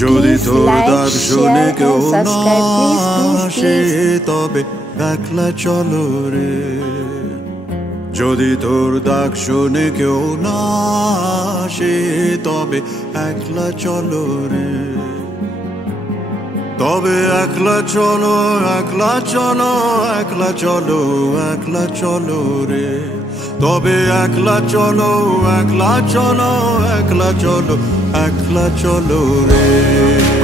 যদি Please তোর like, ডাক শুনে share কেউ and না subscribe. Please, আসে please. তবে একলা চলো রে। যদি তোর ডাক শুনে কেউ না আসে তবে একলা চলো রে। তবে একলা চলো, একলা চলো, একলা চলো, একলা চলো রে। তবে একলা চলো, একলা চলো, একলা চলো, একলা চলো রে।